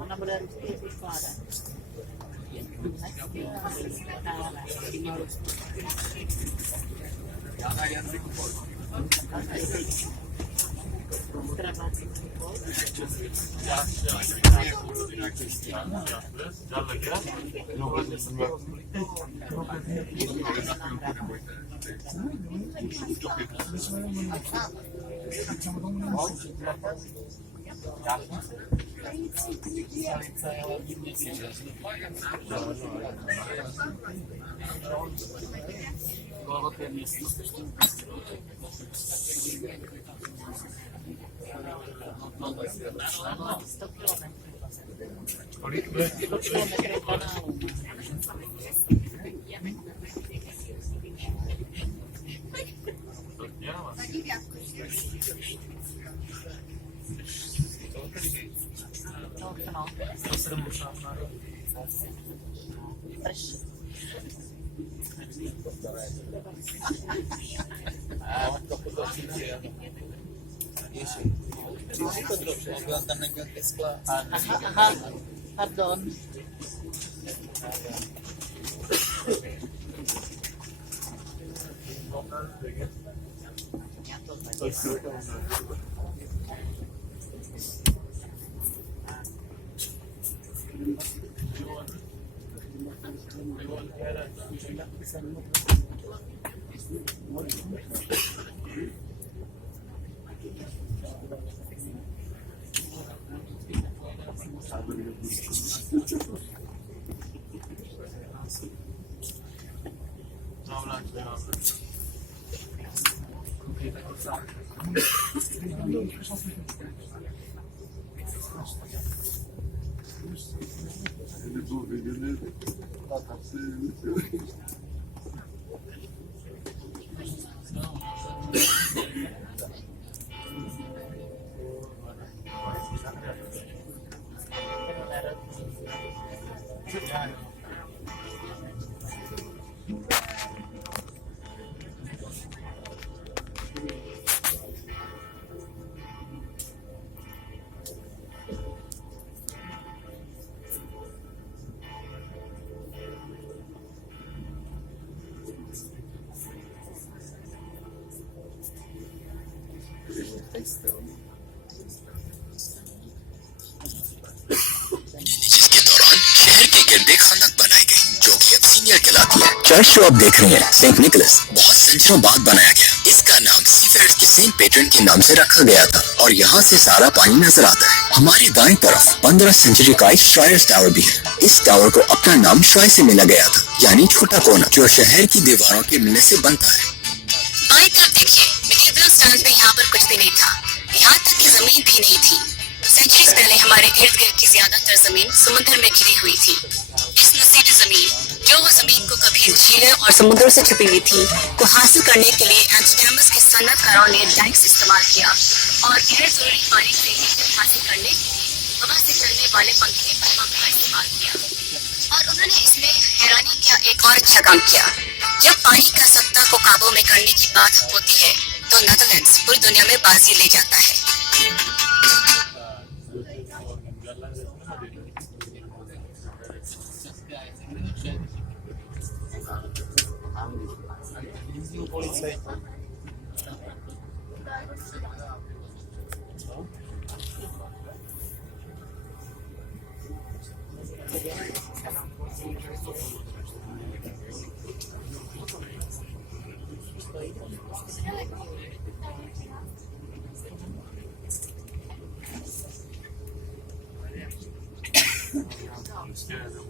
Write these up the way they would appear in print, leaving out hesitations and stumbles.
Una mulher de fora. Pardon. जिसके दौरान शहर के गिरदे खंदक बनाई गई, जो कि अब सीनियर कहलाती है। चर्च जो आप देख रहे हैं सेंट निकोलस बहुत सेंचुरियों बाद बनाया गया। इसका नाम सीफेयर्स के सेंट पेट्रन के नाम से रखा गया था और यहाँ से सारा पानी नजर आता है। हमारी दाएं तरफ 15 सेंचुरी का एक श्रायर्स टावर भी है। इस टावर को अपना नाम श्राय से मिला गया था, यानी छोटा कोना, जो शहर की दीवारों के मिलने से बनता है। बाएं तरफ देखिए, मिडिवल टाइम्स में यहाँ पर कुछ भी नहीं था, यहाँ तक की जमीन भी नहीं थी। सेंचुरीज पहले हमारे इर्द गिर्द की ज्यादातर जमीन समुद्र में घिरी हुई थी। इस नसीली जमीन, जो वो जमीन को कभी झीलें और समुद्र से छुपी हुई थी, को हासिल करने के लिए एम्स्टर्डम के सनअतकारों ने डैक्स इस्तेमाल किया और गैर जरूरी पानी से हासिल करने के लिए हवा से चलने वाले पंखे पंप का इस्तेमाल किया। और उन्होंने इसमें हैरानी का एक और अच्छा काम किया। जब पानी का सत्ता को काबू में करने की बात होती है तो नेदरलैंड्स पूरी दुनिया में बाजी ले जाता है। Understandable.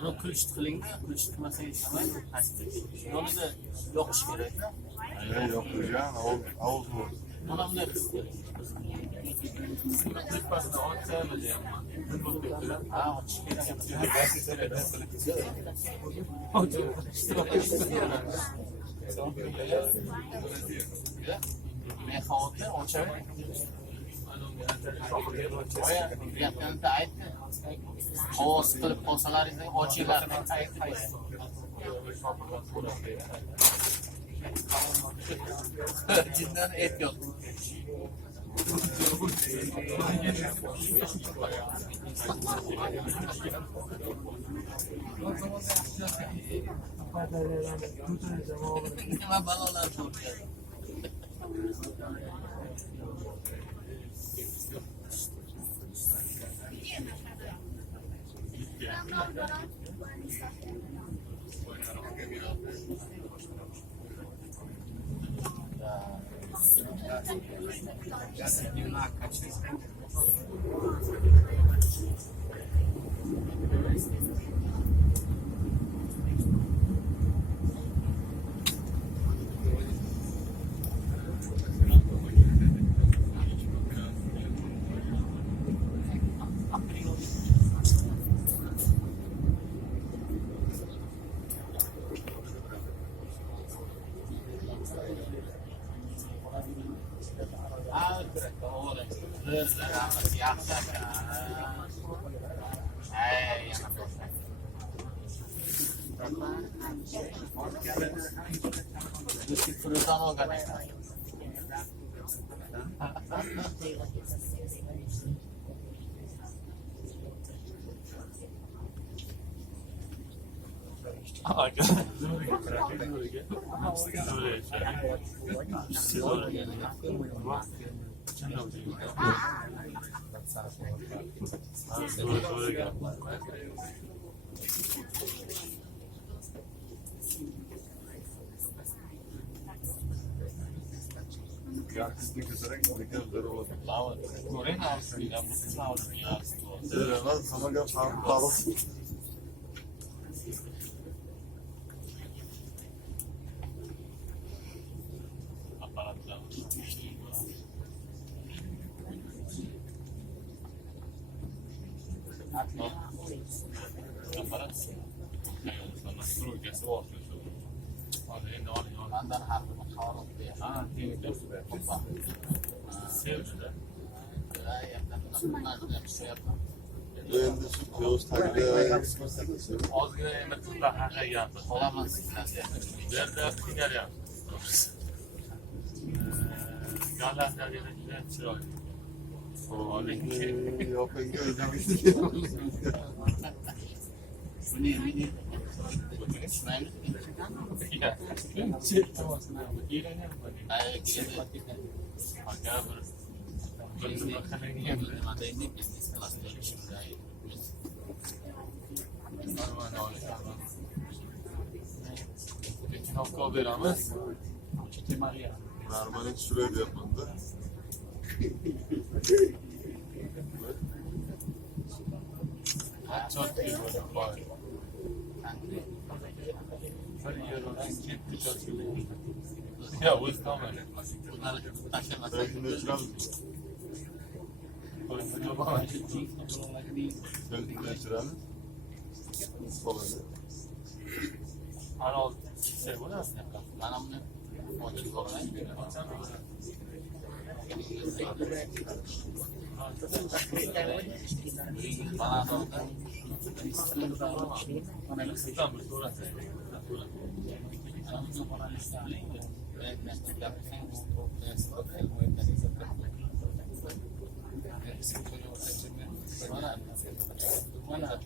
Ana kılıç qilinga, kılıç qilmasangiz ham yo'lida yoqish kerakda. Yoqtirgan, avuz bu. Mana bunday qilish kerak. Ha, ochish kerak. Mehmonlar ochadi. Gaplarni aytdi. Ovoz qilib qolsalaringiz ochinglar. Jindan et yo'q. Nima balolar bo'ldi? Ja, het is niet gezegd, maar ik heb er wel een Lauwe. Korean Amsterdam, dat is lauwe in jaar. ja, dat is allemaal gaan van Paris. Aparatlar. Aparat. Sana strojkası var. Hadi ne oluyor? Benden harfını kavram diye. Ha, değil mi? Sevdi. Endi shu ko'z tagida Ozgina endi haqiqa gapir. Olaman sizlarga. Berda qiynalyapti. Gallarlarga juda chiroyli. yopinga o'zimiz Buni beramiz. Narmanın şuraya yapmadı. Çok iyi var. Ya o'z tomoni. Ben şimdi çıramız. Ben şimdi çıramız. Falan. Ana şey bu nasıl? Bana bunu model koyayım. Bana da İstanbul sonrası. Mana